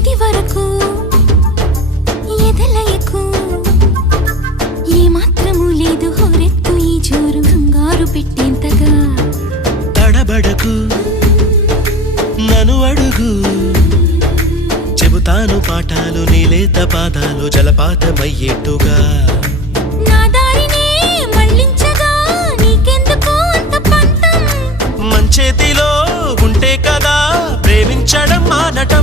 ఇది వరకు ఎదలయకు ఏ మాత్రము లేదు హోరెత్తు ఈ జోరు కంగారు పెట్టేంతగా తడబడకు నన్ను అడుగు చెబుతాను పాఠాలు నీలేత పాదాలు జలపాతమయ్యేట్టుగా నా దారినే మళ్ళించగా నీకెందుకు అంత పంతం మంచేతిలో ఉంటే కదా ప్రేమించడం మానటం